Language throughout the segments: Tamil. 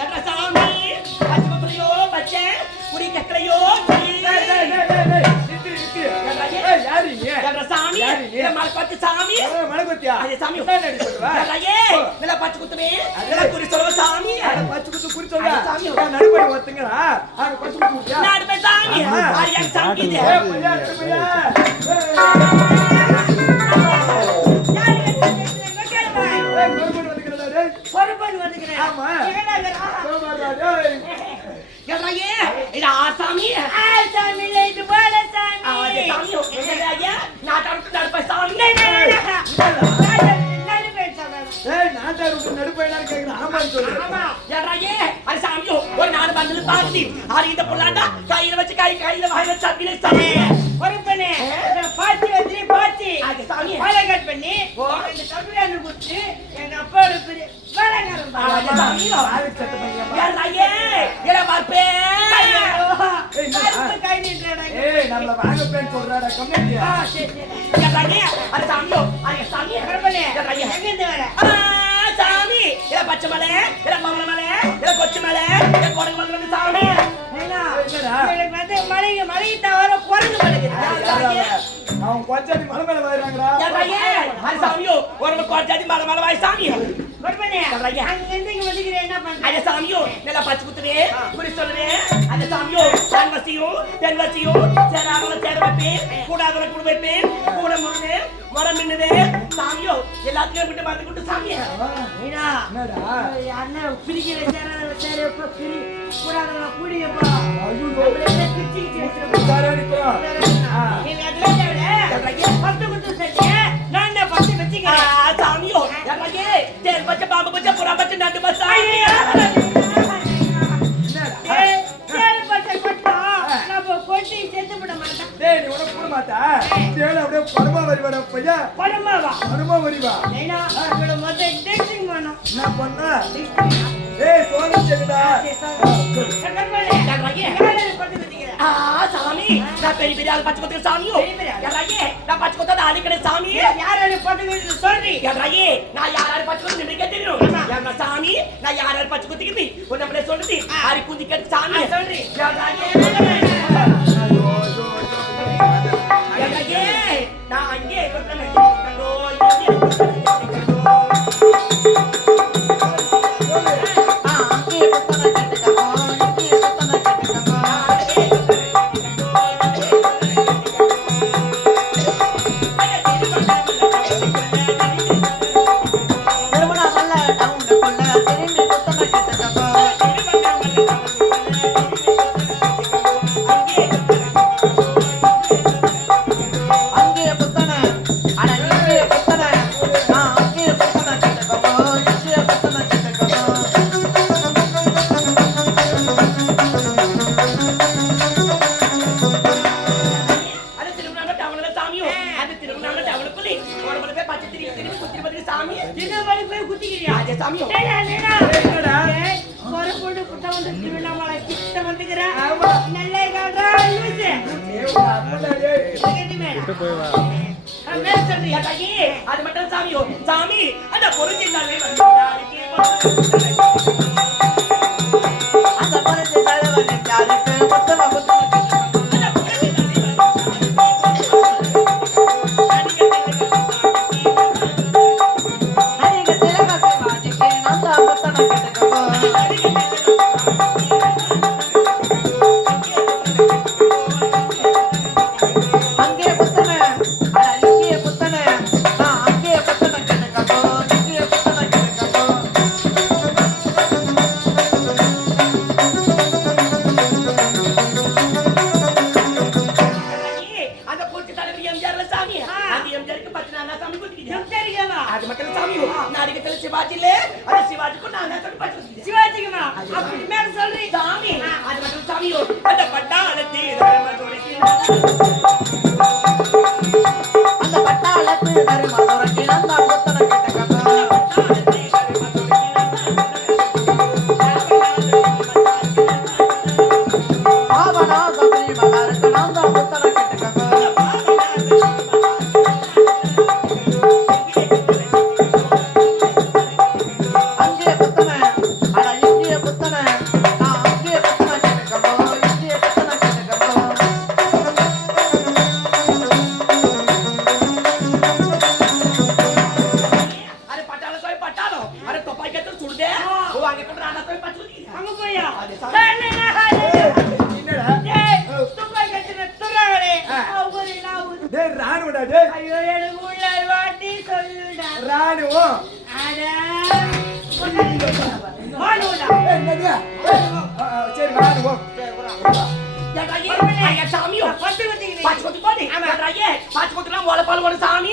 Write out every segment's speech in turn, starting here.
என்ற சாமி பச்சை குத்துறையோ பச்சை குடி கக்கலையோ டேய், டேய், டேய், டேய், டேய், நிறுத்து, நிறுத்து. ஏய், யாரு நீ? என்ற சாமி யாரு நீ? இந்த மலை பத்து சாமி ஓ, மலைக்குத்தியா? அது சாமி என்ன நில பச்சை குத்துவே குறி சொல்லுவ சாமி அட, குத்து குறி சொல்லுடா. சாமி. ஏன் நடுப்படி ஒருத்தங்களா? அங்க குத்து குத்தியா? சாமி சாமி டேய்? ஆமா. சோமாரிடா, டேய். என்றையே இது ஆசாமி அது சாமி. என்றையே நாட்டாருக்கு நடுப்ப சாமி. ஏய், கேக்குறேன். ஆமான்னு அது ஒரு நாடு வந்து அது இந்த புள்ளாண்டா கையில வச்சு கை கையில வாயில சப்பிலே சாமி. அது சாமி அது சாமியோ ஆளு செத்த பையன். என்றையே இட பார்ப்பே ஏய், என்னடா? ஏய், நம்மள வாங்கப்பேன்னு சொல்றாடா, கம்மிட்டியா? என்றையே அது சாமியோ அது சாமி என்றையே ஆ, சாமி இட பச்சை மலை இட மமல மலை இட கொச்சு மலை இட கொடகு மலை அவன் கொஞ்சாதி மலை மேல வயிறாங்கடா சாமியோ ஒரு கொச்சாதி மலை வாய் சாமி. அந்த சாமியோ நல்லா பச்சை குத்துவே குறி சொல்லுவே. அந்த சாமியோ தன் வசியும் தென் வசியும் சேராதவன சேர வைப்பேன். கூடாதவன கூட வைப்பேன். கூட முருனே மரம் மின்னுவே சாமியோ எல்லாத்தையும் விட்டு பார்த்து விட்டு சாமி என்னடா? அண்ணன் பிரிக்கிற சேர சேர பிரி. கூடியப்பா தேன் பச்சை பாம்பு பச்சை புறா பச்சை நண்டு பச்சை பச்சை. டேய், நீ உனக்கு கூட மாட்டா? தேனு அப்படியே பருமா வருவாடா பையா. பரமாவா? பருமா வருவா. ஏன்னா, இவளை மொத்தம் dressing பண்ணணும். என்ன பண்ண? ஏய், சோளம் செடிடா. கண்மணி, எல்லாரையே யாரை பத்து வச்சுக்கிறேன்? ஆ, சாமி நான் பெரிய பெரிய ஆள் பச்சை குத்துற சாமியோ. எல்லாரையே நான் பச்சை குத்தாத ஆளு கிடையாது சாமி யாரை பத்து வச்சுட்டு சொல்றீ? என்றையே நான் யார் யார் பச்சை குத்து நிமிக்க தெரியும் எங்க சாமி நான் யார் யார் பச்சை குத்திக்கிட்டு உன்னை அப்படியே சொல்லுது ஆரி குந்தி கட்டு சாமி சொல்றி. என்றையே அது மட்டும் சாமியோ சாமி அந்த பொருந்தினாலே பச்சை குத்தினா முளைப்பால் வரும் சாமி.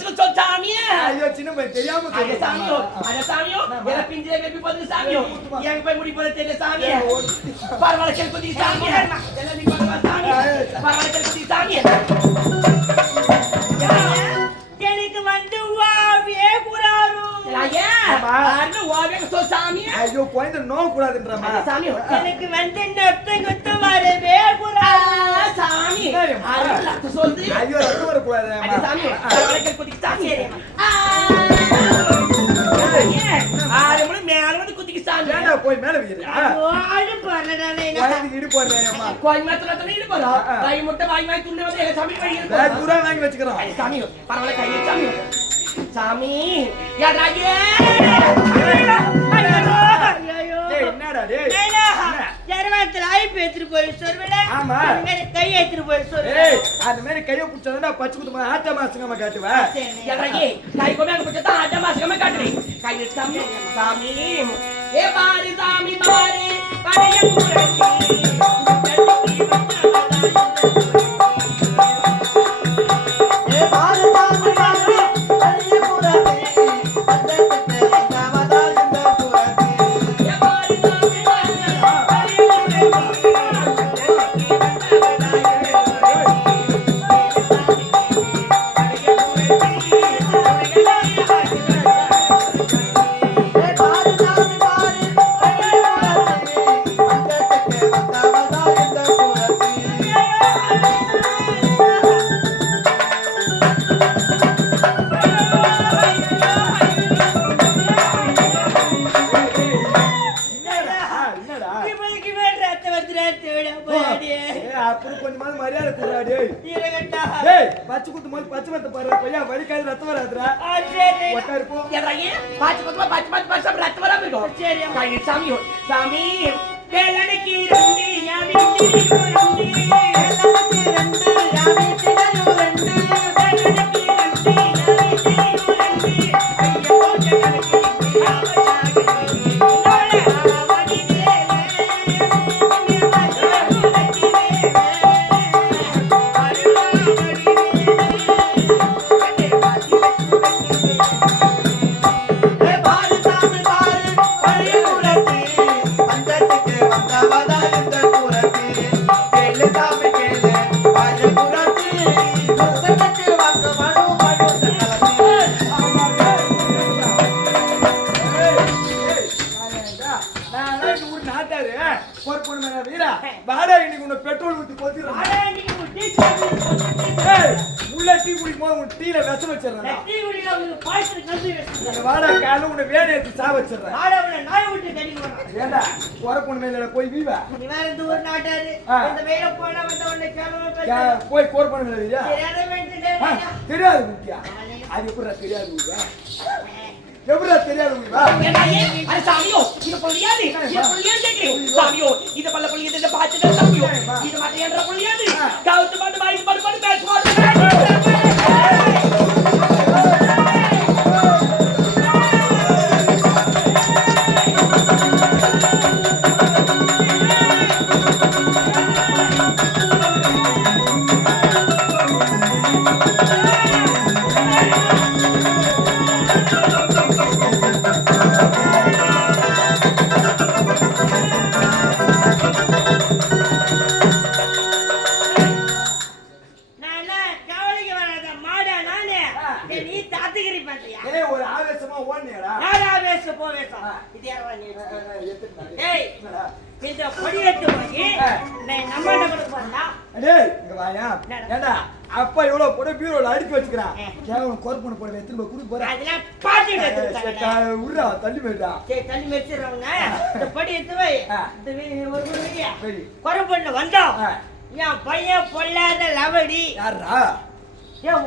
வச்சுக்க சொல் சாமியே ஐயோ சின்ன பையன் தெரியாம அட சாமியோ அட சாமியோ எல பிஞ்சிலே வெப்பி போது சாமியோ எங்க போய் முடி போது தெரியல சாமியே பரவாயில்ல கேள் குதி சாமியே எல்லாம் நீ பரவாயில்ல சாமி பரவாயில்ல கேள் குதி சாமியே எனக்கு வந்து வாவே ஐயோ குழந்தை நோவ கூடாதுன்றமா எனக்கு வந்து நெத்த குத்து வரவே குறாரு சாமி. சொல்லு ஐயோ ரத்தம் வரக்கூடாது ஆறு மணி மேல வந்து சாமி. போய் மேல சாமி பூரா வாங்கி வச்சுக்கிறோம். சாமி பரவாயில்ல கை வச்சு சாமி. சாமி. அந்த மாதிரி கைய புடிச்சா பச்சை குத்து ஆட்ட மாசங்கமா காட்டுவேன் கை கொண்டு அங்க போட்டு தான் அட மாசமா காட்டுறேன் கை சாமி. சாமி. ஏ பாரு சாமி பாரு. பழைய உள்ள டீ குடிக்கும் போது உன் டீல விஷம் வச்சிடுறேன் வாடா காலைல உன்னை வேலை ஏத்தி சா வச்சிடுறேன் நாய் விட்டு ஏண்டா மேல போய் வீவா நீ வேற இந்த ஊர் நாட்டாரு இந்த மேல போனா போய் மேல தெரியாது முக்கியா அது தெரியாது எப்படிடா தெரியாது? அட சாமியோ, இது புள்ளியாது. இது புள்ளியாது கேக்குறேன். சாமியோ, இது பல்ல புள்ளியாது, இது பாத்துட்டா சாமியோ. இது மட்டும் ஏன்டா புள்ளியாது? கவுத்து பாட்டு, பாட்டு, பாட்டு, பாட்டு, பேச்சு கேவலம் குறை பண்ண போட எத்தனை போய் குடுக்க போறேன் அதெல்லாம் பாத்துட்டு. உருடா தள்ளி போயிட்டா சரி, தள்ளி மெச்சிடுறவங்க. இந்த படி எடுத்து. ஆ. இந்த ஒரு ஒரு வையா. சரி குறை பண்ண வந்தோம். என் பையன் பொல்லாத லவடி. யாரா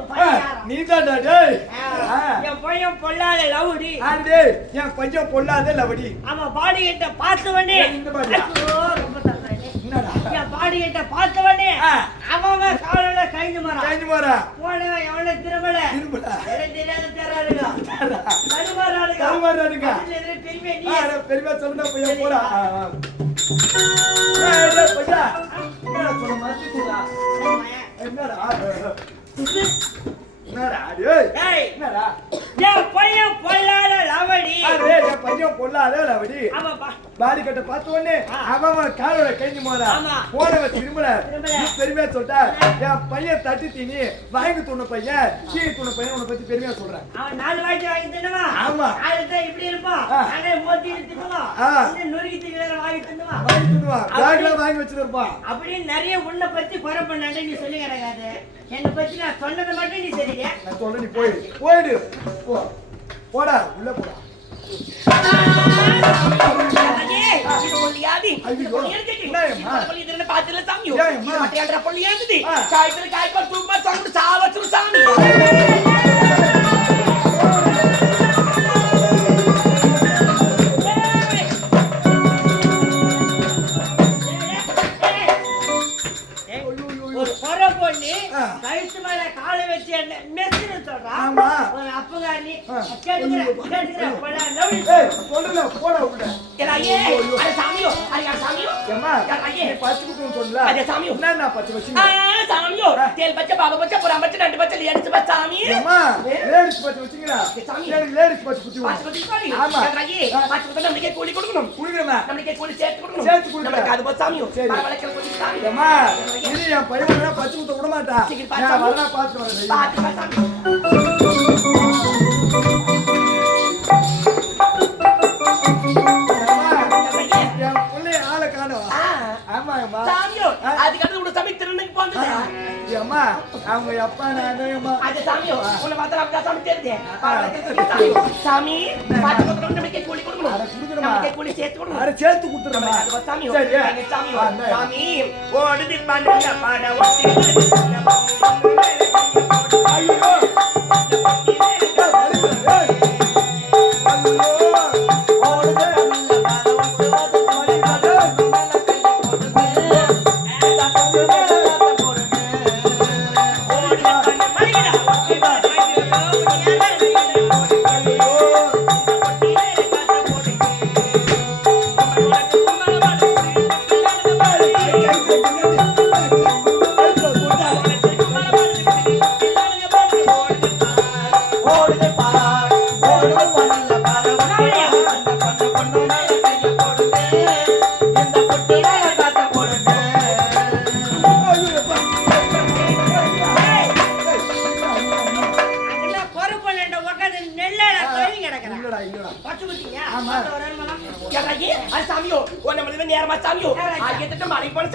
பையன்? நீ. ஆ. என் பையன் பொல்லாத லவடி. என் கொஞ்சம் பொல்லாத லவடி அவன் பாடி கிட்ட பார்த்த தர்றானே. என்னடா பாடிக்கிட்ட பார்த்த உடனே அவன் காலையில கழிஞ்சு மாறான் கழிஞ்சு மாறான் போனவன் எவ்வளவு திரும்பல. திரும்பல. தெரியாத தராருங்க தருமாறாருங்க தருமாறாருங்க பெருமை நீ. பெருமை சொல்லுங்க போய் போறான் பொல்லாத லவடி பாடி கட்ட பார்த்த உடனே. அவன் காலோட கழிஞ்சு போறா ஆமா. போனவன் திரும்பல. பெருமையா சொல்லிட்டா என் பையன் தட்டி தீனி வாங்கி துண்ண பையன் கீழே துண்ண பையன் உன்னை பத்தி பெருமையா சொல்றேன் நாலு வாய்க்கு வாங்கி தின்னுவா ஆமா. இப்படி இருப்பான் மோத்தி. இன்னும் நொறுக்கி திங்கிற வாங்கி தின்னுவான். வாங்கி துண்ணுவான் பேக்ல வாங்கி வச்சிருப்பான். அப்படின்னு நிறைய உன்னை பத்தி குறை பண்ணாண்டே நீ சொல்லி கிடக்காது. என்னை பத்தி நான் சொன்னதை மட்டும் நீ சரிங்க. நான் சொல்றேன் நீ போயிடு. போயிடு. போ. போடா உள்ள போடா. பொல்லியாதி. ஐயோ. இது பொல்லி இருக்குது. என்னம்மா? பச்சை குத்த விட. மாட்டா பாத்து. வரனா சாமி. அம்மா சாமி அவங்க அப்பா நான் அம்மா அது சாமியோ, உன்னை பார்த்தா அப்படிதான் சாமி சாமியோ. சாமி, பாத்து கொடுக்கணும், நம்மளுக்கே கூலி கொடுக்கணும். அட, கொடுக்கணுமா? நம்மளுக்கே கூலி சேர்த்து கொடுக்கணும். அரை சேர்த்து கொடுத்துறமா அது பா சாமியோ. சரி இந்தா. சாமி, ஓடுது பண்ணுங்க, பாட ஒட்டி வருது,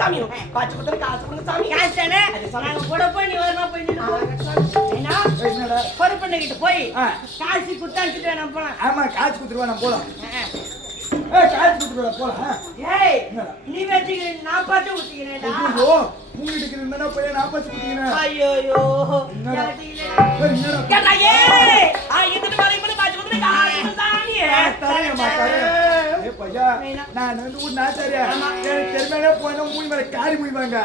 சாமியோ? பாச்சு கொடுத்தா காசு கொடுங்க சாமி. காசு தானே? நாங்க கூட போய் நீ வரமா போய் நின்னு போ. ஏன்னா ஏய், என்னடா குறை பண்ணிக்கிட்டு போய். காசு போலாம். ஆமா போலாம். ஏய் போலாம் ஏய்? நீ வச்சுக்கிறேன் நான் பார்த்து ஐயோ நான் ஐயோ ஏய், மலை கொடுத்தா காசு சாமி தரேன். பையா, நான் வந்து ஒரு நாச்சாரியா. எனக்கு தெரியாமலே போனா மூணு மேல காரி முடிவாங்க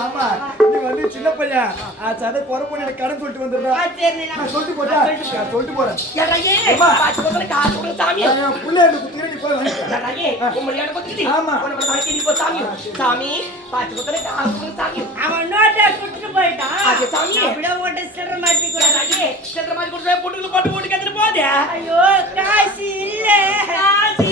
ஆமா. நீ வந்து சின்ன பையன் சதை குறை பண்ணி எனக்கு கடன் சொல்லிட்டு நான் போட்டா? போறேன். புள்ள எனக்கு போய் ஆமா. சாமி. சாமி சாமி. அவன் நோட்டை குடுத்துட்டு போயிட்டான் அது. அப்படியே ஓட்ட சிற மாட்டி கூட? சென்ற மாதிரி கொடுத்தா பொண்ணுங்களை போட்டு போட்டு கேட்டுட்டு போதே ஐயோ காசு இல்ல காசி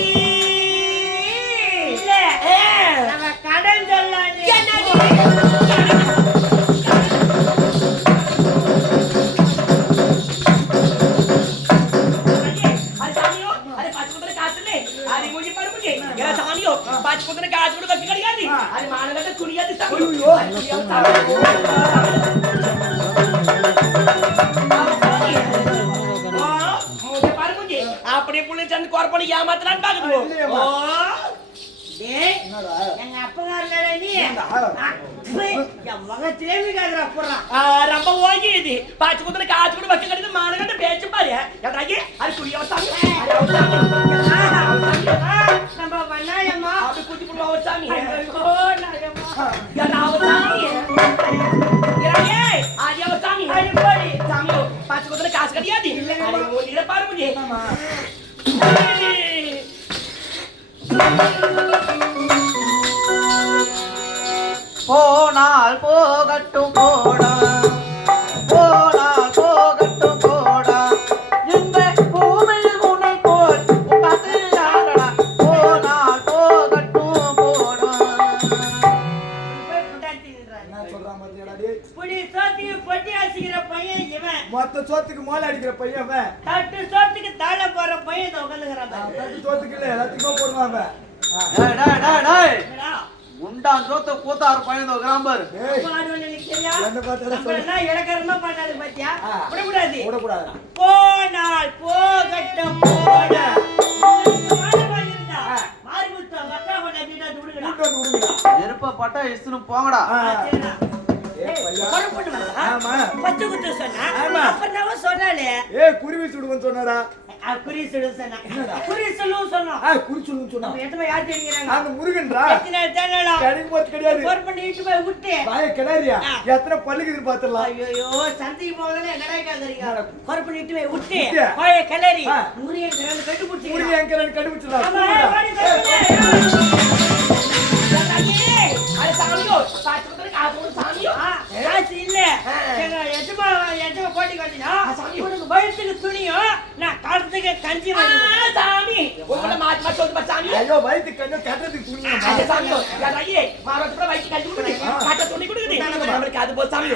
பேச்சு பாரு எதாகி அது குடிய வச்சாங்க நம்ம பண்ணாயம்மா அப்படி குச்சி புள்ள வச்சாங்க ஐயோ நாயம்மா என்ன வச்சாங்க இறங்கே ஆதியா வச்சாங்க அடி போடி சாமியோ பாச்சு குத்துல காசு கிடையாது அது மூஞ்சில பாரு மூஞ்சி ஆமா பாத்தியாடா டேய் புடி சோத்துக்கு பொட்டி அசிக்கிற பையன் இவன் மொத்த சோத்துக்கு மோளை அடிக்கிற பையன் அவன் தட்டு சோத்துக்கு தாழ போற பையன் இதை. தட்டு சோத்துக்கு இல்ல எல்லாத்துக்கும் போடுவான் அவன். டேய் டேய் டேய் டேய்? முண்டான் சோத்த கூத்தாறு பையன் தெரியா? என்ன சொல்லு. என்ன இளக்காரமா பண்ணாது பாத்தியா? விடக்கூடாது. விடக்கூடாதுடா. போனால் போகட்டும் போடா. சொன்னா? ஆமா. அப்புறம் என்னவோ சொன்னாலே. ஏய் குருவி சுடுவன்னு சொன்னடா ஆ, குறி சொல்லு சொன்னா. குறி சொல்லுன்னு சொன்னோம். ஆ குறி சொல்லுன்னு சொன்னா எத்தனை யார் தெரியுறாங்க? அந்த முருகன்டா எத்தனை நாள் தேடலடா? கிடைக்கும் போது கிடையாது போர் பண்ணி போய் விட்டு. ஆ. எத்தனை பல்லுக்குது பாத்துடலாம் ஐயோ சந்தைக்கு போவதில்ல என்னடா கேக்குறீங்க பண்ணிட்டு போய் விட்டு. பழைய கிளறி. முறியன் கிளறி கட்டு முருகன். எங்க சாமியோ? குத்துல காசு கூட சாமியோ? காசு இல்ல. எங்க எஜமா எஜமா போட்டிக்கு வந்தீங்க சாமி. உனக்கு வயிற்றுக்கு துணியும் நான் காலத்துக்கு கஞ்சி சாமி. உங்களை மாத்தி மாத்தி வந்து சாமி ஐயோ கட்டுறதுக்கு அது சாமியோ. வயிற்று கொடுக்குது. காட்ட துணி கொடுக்குது. நம்மளுக்கு அது சாமியோ.